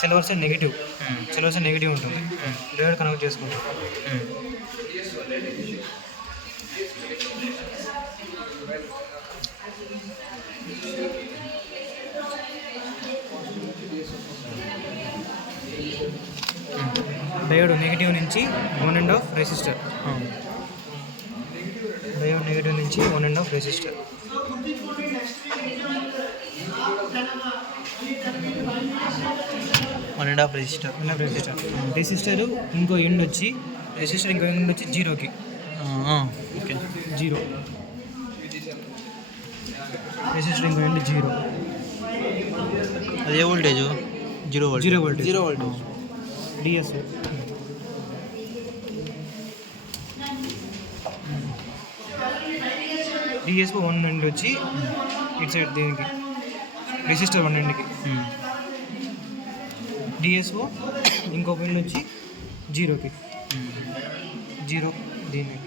Silver side negative, silver side negative ఉంటుంది. Diode connect చేసుకుంటాం. Diode negative నుంచి 1.5 resistor, diode negative నుంచి 1.5 resistor. One and half resistor. Resistor ఇంకో ఎండ్ వచ్చి జీరోకి. ఓకే. జీరో రెసిస్టర్ ఇంకో ఎండ్ జీరో. అదే voltage zero voltage. DSO. DSO 1 ఎండ్ వచ్చి ఇటు సైడ్ దీనికి రెసిస్టర్ 1 ఎండ్కి. డిఎస్ఓ ఇంకో ఎండ్ వచ్చి జీరోకి. జీరో దీనికి.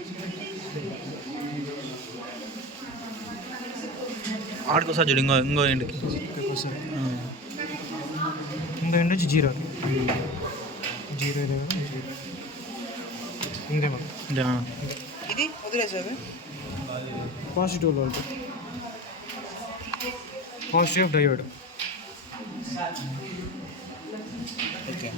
ఆడికి వస్తా చూడు ఇంకో ఎండ్కి. ఇంకో ఎండ్ వచ్చి జీరోకి. జీరో ఇంకేమో ఇది వదిలేసావే. Positive volt, positive diode. Okay.